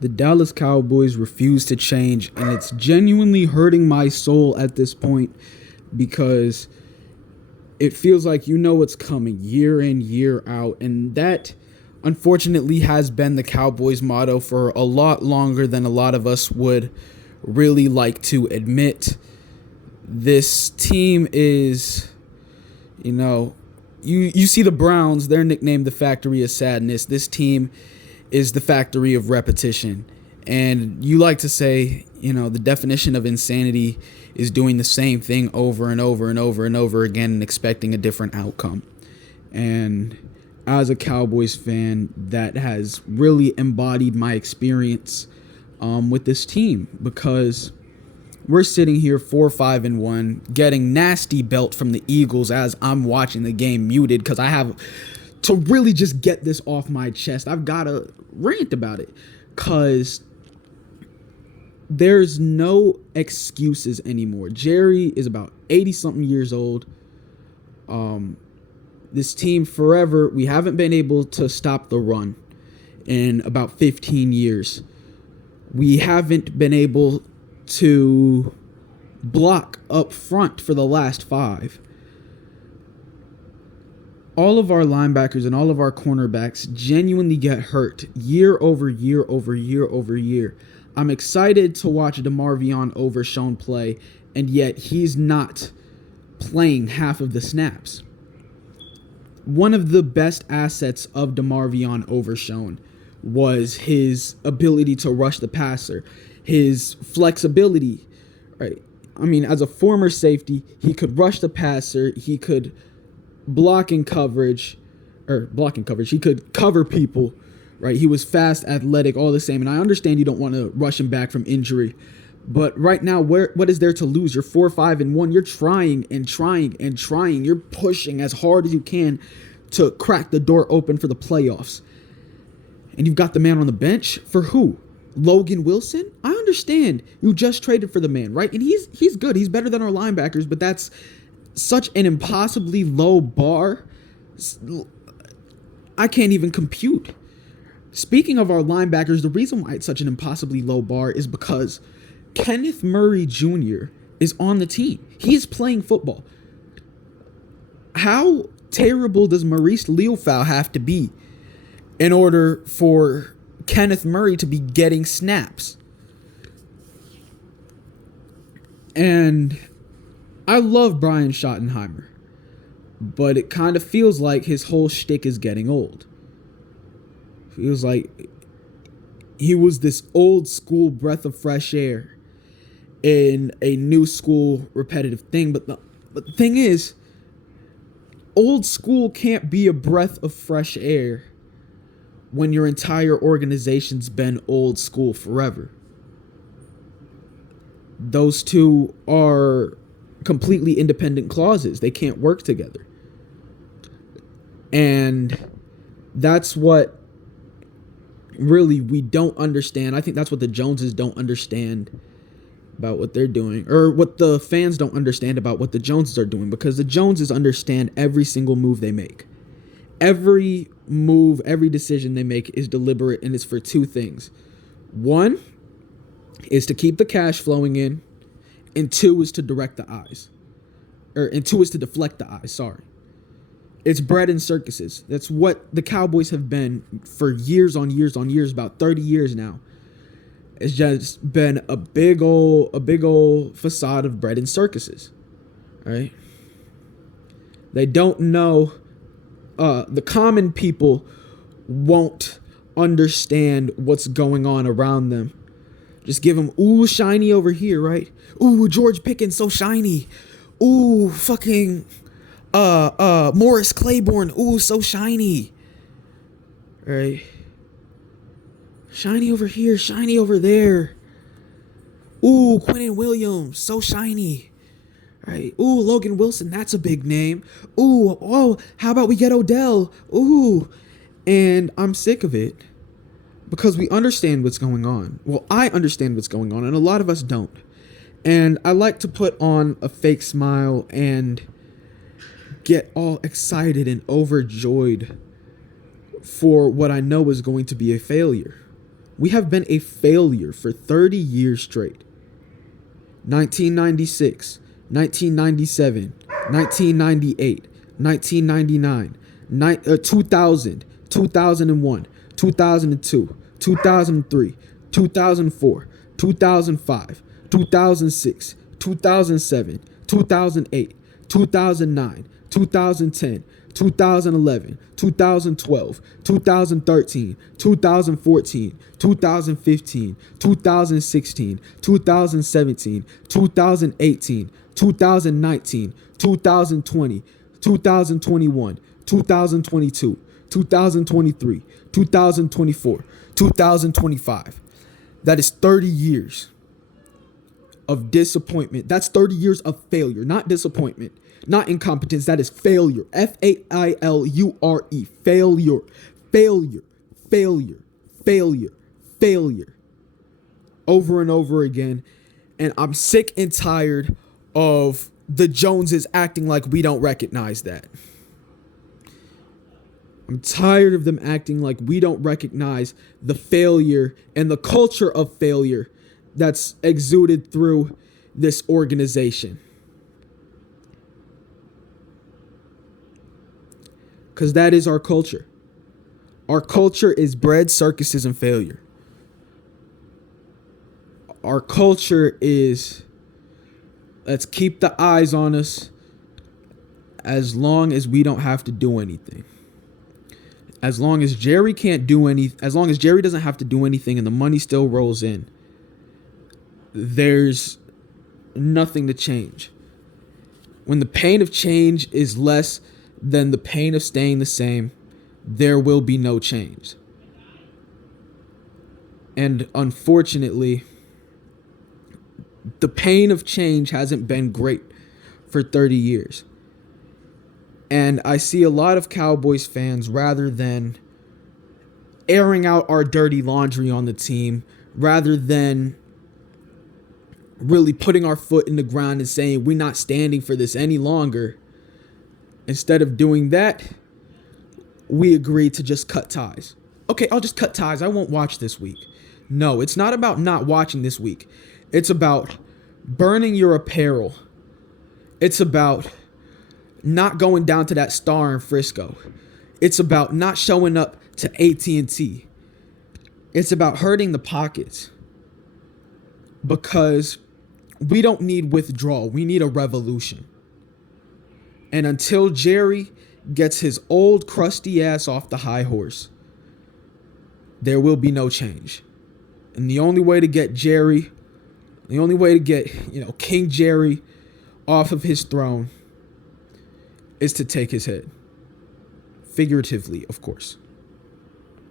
The Dallas Cowboys refuse to change, and it's genuinely hurting my soul at this point because it feels like you know what's coming year in, year out, and that unfortunately has been the Cowboys motto for a lot longer than a lot of us would really like to admit. This team is, you see the Browns, they're nicknamed the Factory of Sadness. This team is the factory of repetition. And you like to say, the definition of insanity is doing the same thing over and over and over and over again and expecting a different outcome. And as a Cowboys fan, that has really embodied my experience with this team, because we're sitting here 4-5-1, getting nasty belt from the Eagles as I'm watching the game muted because I have to really just get this off my chest. I've got to rant about it because there's no excuses anymore. Jerry is about 80-something years old. This team forever, we haven't been able to stop the run in about 15 years. We haven't been able to block up front for the last 5. All of our linebackers and all of our cornerbacks genuinely get hurt year over year over year over year. I'm excited to watch DeMarvion Overshown play, and yet he's not playing half of the snaps. One of the best assets of DeMarvion Overshown was his ability to rush the passer, his flexibility, right? I mean, as a former safety, he could rush the passer, he could blocking coverage, he could cover people, right? He was fast, athletic, all the same. And I understand you don't want to rush him back from injury, but right now, what is there to lose? You're 4-5-1. You're trying and trying and trying. You're pushing as hard as you can to crack the door open for the playoffs. And you've got the man on the bench for who? Logan Wilson? I understand you just traded for the man, right? And he's good. He's better than our linebackers, but that's such an impossibly low bar. I can't even compute. Speaking of our linebackers, the reason why it's such an impossibly low bar is because Kenneth Murray Jr. is on the team. He is playing football. How terrible does Maurice Leofau have to be in order for Kenneth Murray to be getting snaps? And I love Brian Schottenheimer, but it kind of feels like his whole shtick is getting old. Feels like he was this old school breath of fresh air in a new school repetitive thing. But the thing is, old school can't be a breath of fresh air when your entire organization's been old school forever. Those two are completely independent clauses. They can't work together. And that's what really we don't understand. I think that's what the Joneses don't understand about what they're doing, or what the fans don't understand about what the Joneses are doing, because the Joneses understand every single move they make. Every move, every decision they make is deliberate, and it's for two things. One is to keep the cash flowing in, and two is to direct the eyes. And two is to deflect the eyes, sorry. It's bread and circuses. That's what the Cowboys have been for years on years on years, about 30 years now. It's just been a big old facade of bread and circuses, right? They don't know, the common people won't understand what's going on around them. Just give them, ooh, shiny over here, right? Ooh, George Pickens, so shiny. Ooh, fucking, Morris Claiborne, ooh, so shiny. Right? Shiny over here, shiny over there. Ooh, Quinnen Williams, so shiny. Right? Ooh, Logan Wilson, that's a big name. Ooh, oh, how about we get Odell? Ooh. And I'm sick of it because we understand what's going on. Well, I understand what's going on, and a lot of us don't. And I like to put on a fake smile and get all excited and overjoyed for what I know is going to be a failure. We have been a failure for 30 years straight. 1996, 1997, 1998, 1999, 2000, 2001, 2002, 2003, 2004, 2005, 2006, 2007, 2008, 2009, 2010, 2011, 2012, 2013, 2014, 2015, 2016, 2017, 2018, 2019, 2020, 2021, 2022, 2023, 2024, 2025. That is 30 years of disappointment. That's 30 years of failure, not disappointment, not incompetence. That is failure. Failure. Failure. Failure. Failure. Failure. Failure. Over and over again. And I'm sick and tired of the Joneses acting like we don't recognize that. I'm tired of them acting like we don't recognize the failure and the culture of failure that's exuded through this organization. Because that is our culture. Our culture is bread, circuses, and failure. Our culture is, let's keep the eyes on us as long as we don't have to do anything. As long as Jerry doesn't have to do anything and the money still rolls in, there's nothing to change. When the pain of change is less than the pain of staying the same, there will be no change. And unfortunately, the pain of change hasn't been great for 30 years. And I see a lot of Cowboys fans, rather than airing out our dirty laundry on the team, rather than really putting our foot in the ground and saying we're not standing for this any longer, instead of doing that, we agreed to just cut ties. Okay, I'll just cut ties. I won't watch this week. No, it's not about not watching this week. It's about burning your apparel. It's about not going down to that Star in Frisco. It's about not showing up to AT&T. It's about hurting the pockets. Because we don't need withdrawal. We need a revolution. And until Jerry gets his old crusty ass off the high horse, there will be no change. And the only way to get Jerry, King Jerry off of his throne is to take his head. Figuratively, of course.